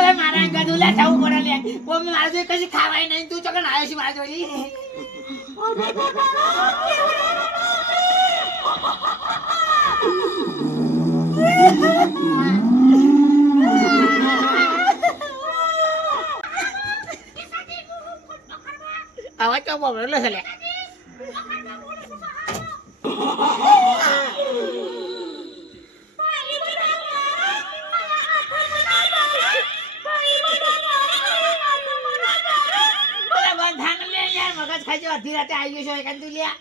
અરે મારા અંગા લે જવું પડે લે ઓ મારા જોઈ કશી ખાવાય નહીં તું ચોકન આવ્યો છે મારા જોઈ આવા ચો બોલો લે લે બોલે બંધાણ લે યાર મગજ ખાઈ જો અડધી રાતે આવી ગયો છે એકાંત તું લ્યા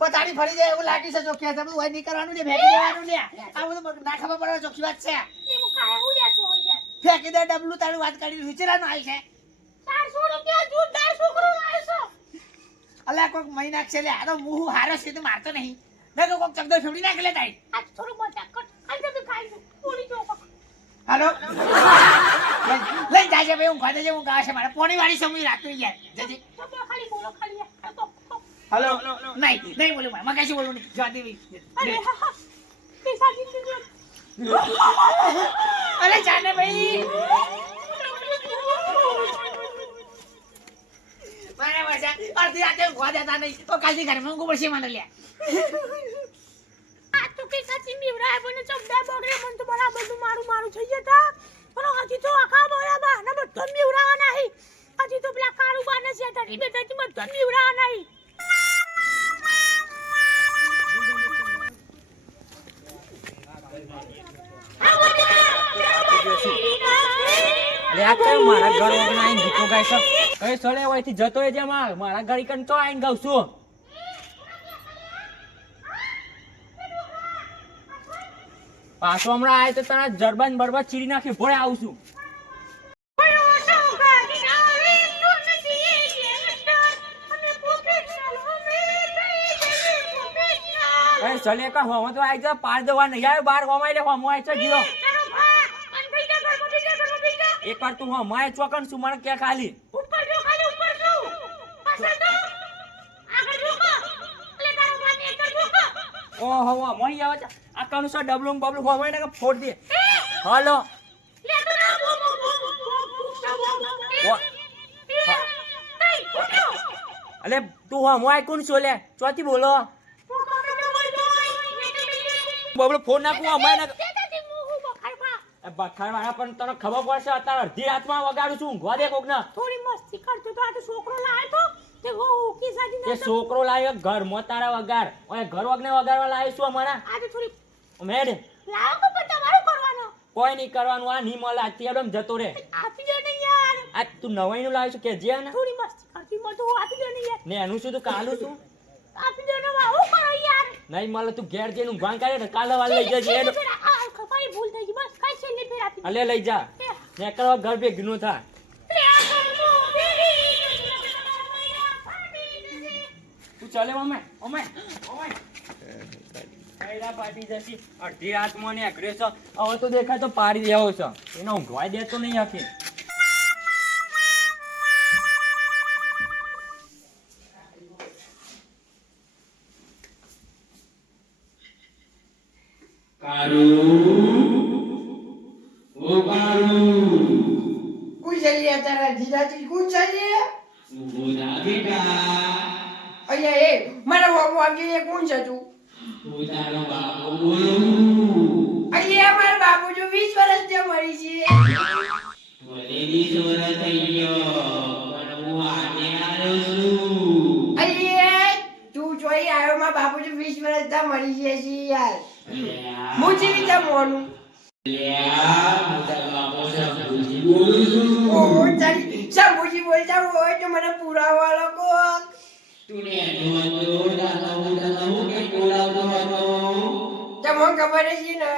પતાડી ફરી જાય એવું લાગી છે ચોખ્ખી તમે હોય નહીં કરવાનું ને ફેંકી દેવાનું લે આ બધું ના ખબર પડે ચોખ્ખી વાત છે. ફેંકી દે ડબલું તારું વાત કરી વિચારવાનું આવી છે. અલ્યા કોઈક મહી નાખશે લે આ તો મુહ હારો છે તો મારતો નહીં. મેં તો કોઈક ચકદર ફેવડી નાખે લે. તારી હાલો. લઈ- લઈ જાજે ભાઈ હું ખાતે હું ગાશે મારે. પોણી વાળી સમય રાખતો યાર. જજે. હાલો નહીં નહીં બોલું મેં કશું બોલું? નહીં જવા દેવી. અરે જાને ભાઈ. મારા વર્ષે અડધી રાતે ઊંઘવા દેતા નહીં. તો કાલથી ઘરમાં ઊંઘવું પડશે મને લે. મારું મારું થઈ જતા. હજી તો આખા બરાબર ને બધો મીવડાવા નહીં. હજી તો પેલા બાને છે તરી બેટાથી બધો મીવડાવા નહીં. મારા ઘર વગર આઈને ગીતો ગાય કઈ સળે હોયથી જતો હોય છે માર. મારા ઘર કન તો આઈને ગાઉં છું. પાછો હમણાં આવે તો તને જરબાન બરબાદ ચીરી નાખી ભોળે આવું છું. એ સળે કા હોમ તો આઈ જા પાર દવા નહીં આવ્યો બાર હોમાઈ લે હોમો આઈ છે જીરો એક વાર તું હોમ માય ચોકન છું મને કે ખાલી. ઓહો હો મોહી આવે છે. આ કનું સો ડબલું બબલું હોય ને ફોડ દે. હાલો. અલે તું હોમ આય કોણ છું લે ચોથી બોલો. બબલો ફોન નાખું અમાય ના વાળા પણ તને ખબર પડશે અત્યારે અડધી રાતમાં વગાડું છું ઊંઘવા દે કોક ના થોડી મસ્તી કરતો તો આ તો છોકરો લાયો તો. તે વો ઉકી સાજી એ છોકરો લાવ્યો ઘરમાં તારા વગાડ. ઓય ઘર વગને વગાડવા લાવ્યો છું અમારા આજે થોડી મેડ લાવો પણ તમારું કરવાનો. કોઈ નહીં કરવાનું આ નહીં મળે આજથી એડમ જતો રે આપી દો ને યાર. આ તું નવાઈ નું લાવ્યો છું કે જે ને થોડી મસ્તી કરતી મળતો હું આપી દો ને યાર. ને એનું શું તું કાલું છું? આપી દો ને વાહ કરો યાર? નહીં મળે તું ઘેર જઈને ઊંઘવાન કરે ને કાલે વાળ લઈ જજે એડ ખપાઈ ભૂલ થઈ ગઈ બસ કઈ છેલ્લી ફેર આપી અલે લઈ જા. ને કરવા ઘર ભેગી નું થા. તું ચલે ઓમે ઓમે મમ્મે કઈરા પાટી જશી. અડધી રાતમાં ને એકરે છો હવે તો દેખાય તો પાડી દેવો છો. એને ઊંઘવાય દેતો નહીં આખી. છે લે તારા જીજાજી? કોણ છે લે અહીંયા એ મારા એ કોણ છે તું? અહીંયા મારા બાપુ જો વીસ વર્ષ જે મરી છે. અહીંયા તું જોઈ આવ્યો મારા બાપુ જો વીસ વર્ષ ત્યાં મરી છે છી યાર. હું જેવી ત્યાં મોનું ઓ તારી શંભુજી બોલતા હોય તો મને પુરાવા લોકો ખબર જ છે ને.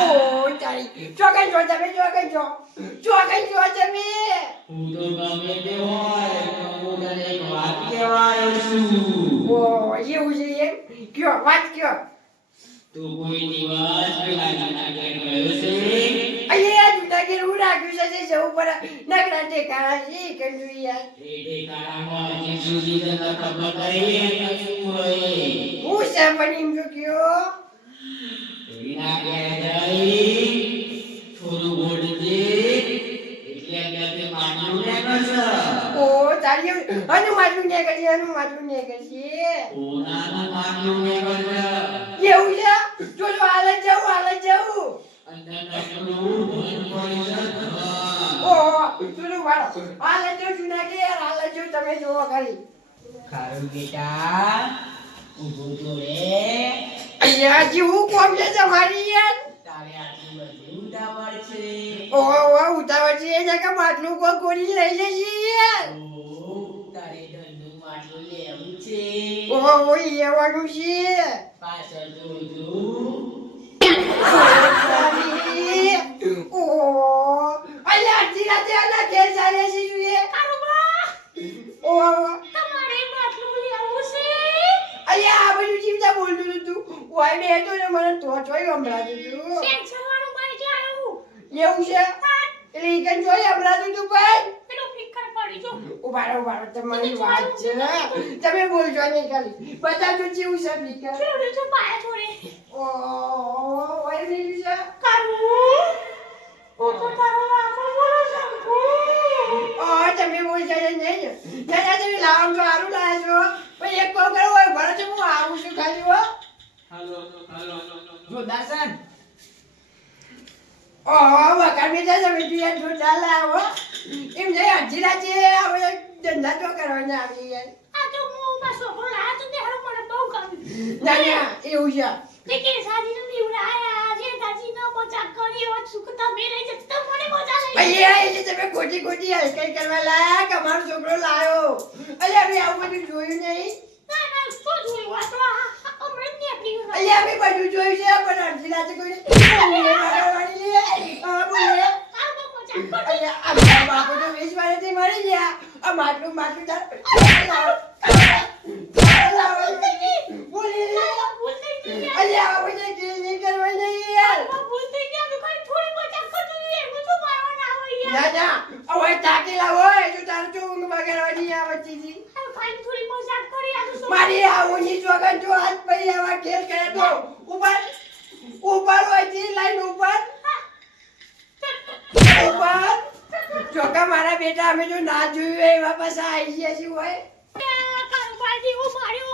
ઓ તારી. ચોકન છો તમે છો ચોકન છો તમે. ઓ એવું છે એમ? કયો વાત કયો. રાખ્યું છે જવું પડે નકરા ટેકાણા છે કંજુ યાર હું એટલે કે એમ ને કયો ઓ તારી હનુ માટલું ને કરશે હનુ માટલું ને કરશે એવું છે? જો જો હાલ જવું હાલ જવું ઓ ચલો વાળો. હાલ જ જવું જુનાગીર હાલ જ જવું તમે જોવો ખાલી. અહીંયા હજી હું કોમ છે તમારી યાર? ઓ ઓ ઉતાવળ છે એ જગા માટલું કોઈ કોરી લઈ યાર. ઓ ઓ લેવાનું છે. ઓ અહીંયા છે. જોઈએ કારુબા ઓ એવું છે? એટલે ઈ કઈ જોઈ સંભળાતું હતું ભાઈ? પેલું ફિકર પડી જો. ઉભારો ઉભારો તમારી વાત છે. તમે બોલજો નહીં ખાલી બતાવજો જેવું છે તો પાયા છોડે ઓ ઓય બીજું છે કારુ ઓ તો તારો બાપો બોલો શંકુ ઓ તમે બોલજો ને નહીં ને ના ના તમે લાવો તો સારું લાવજો પણ એક કોમ કરો હોય ભરો છો હું આવું છું ખાલી હો જો દર્શન ઓહો વખાણ બીજા તમે તું જોરદાર લાવો એમ નહીં અડધી રાતે આ બધા ધંધા તો કરવાના આવી યાર આ તો હું મારો છોકરો લાયા તો તે હારું મને બહુ ગમ્યું ના ના એવું છે. તે કે સાજીને નીવડાયા જે દાજીનો મજાક કરી હોત સુખ તમે રહી જત તો મને મજા લઈ અહીંયા એટલે તમે ખોટી ખોટી હલકાઈ કરવા લાયા કે અમારો છોકરો લાયો. અલ્યા અમે આવું બધું જોયું નહીં. ના ના તો જોયું? આ તો આ હમણાં જ નીકળી ગયું અલ્યા, અમે બધું જોયું છે, પણ અડધી રાતે કોઈને મારવાની લે બોલે અલ્યા, આ બાપુ તો વીસ વર્ષથી મરી ગયા. આ માટલું માટલું ના હવે તાકેલા હોય જો તારું જો ઊંઘ બગાડવાની આ વચ્ચેથી. મારી આ ઊંઘી જોગન જો હાથ પડી આવા ઘેર કરે તો ઉપર ઉપર હોયથી લાઈન ઉપર. ઉપર. ચોકા મારા બેટા, અમે જો ના જોયું હોય, એવા પાછા આવી ગયા છીએ હોય. કારોબારી ઓ મારી